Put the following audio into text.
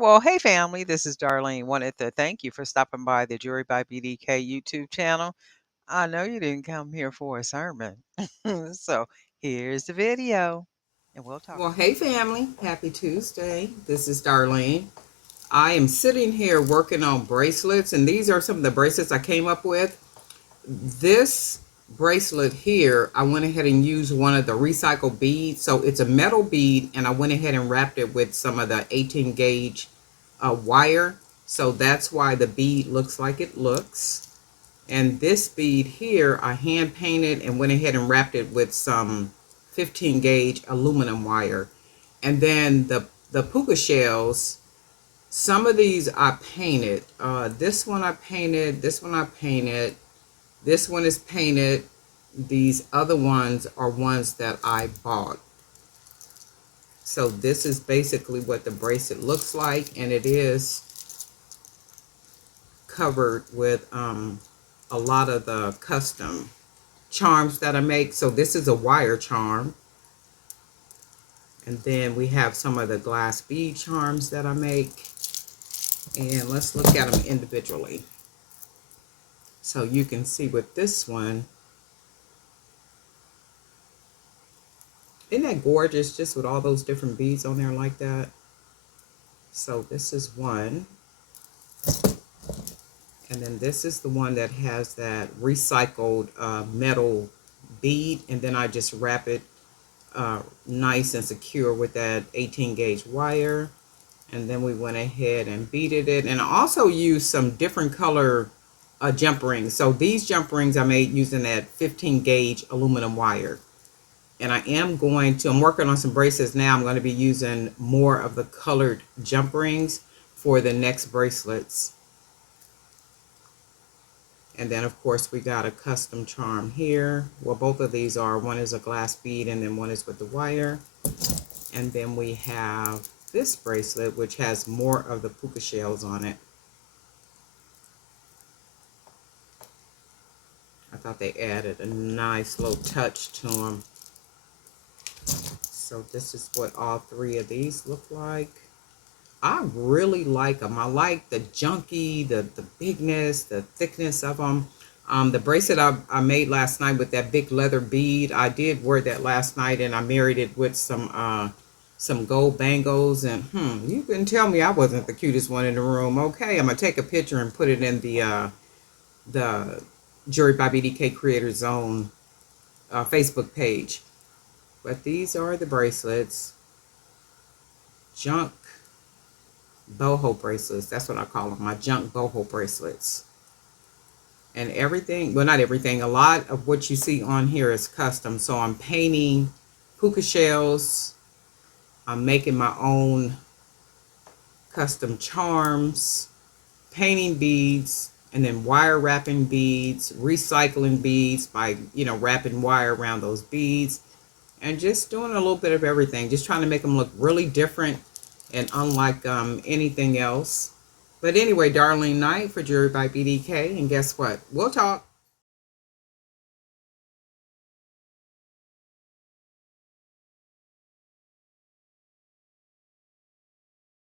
Well, hey family, this is Darlene. Wanted to thank you for stopping by the Jury by BDK YouTube channel. I know you didn't come here for a sermon. So here's the video, and we'll talk. Well, hey family, happy Tuesday. This is Darlene. I am sitting here working on bracelets, and these are some of the bracelets I came up with. This bracelet here, I went ahead and used one of the recycled beads. So it's a metal bead, and I went ahead and wrapped it with some of the 18 gauge wire. So that's why the bead looks like it looks. And this bead here, I hand painted and went ahead and wrapped it with some 15 gauge aluminum wire. And then the puka shells, some of these I painted. This one I painted, this one I painted, this one is painted. These other ones are ones that I bought. So this is basically what the bracelet looks like, and it is covered with a lot of the custom charms that I make. So this is a wire charm. And then we have some of the glass bead charms that I make. And let's look at them individually. So you can see with this one, isn't that gorgeous, just with all those different beads on there like that? So this is one. And then this is the one that has that recycled metal bead. And then I just wrap it nice and secure with that 18 gauge wire. And then we went ahead and beaded it. And I also used some different color jump rings. So these jump rings I made using that 15 gauge aluminum wire. And I'm working on some bracelets now. I'm going to be using more of the colored jump rings for the next bracelets. And then of course we got a custom charm here. Well, both of these are, one is a glass bead and then one is with the wire. And then we have this bracelet, which has more of the puka shells on it. I thought they added a nice little touch to them. So this is what all three of these look like. I really like them. I like the junky, the bigness, the thickness of them. The bracelet I made last night with that big leather bead, I did wear that last night, and I married it with some gold bangles. And you can tell me I wasn't the cutest one in the room. Okay, I'm gonna take a picture and put it in the Jury by BDK Creator Zone Facebook page. But these are the bracelets. Junk boho bracelets. That's what I call them. My junk boho bracelets. And everything, well, not everything, a lot of what you see on here is custom. So I'm painting puka shells. I'm making my own custom charms, painting beads, and then wire wrapping beads, recycling beads by, wrapping wire around those beads, and just doing a little bit of everything. Just trying to make them look really different and unlike anything else. But anyway, Darlene Knight for Jury by BDK, and guess what? We'll talk.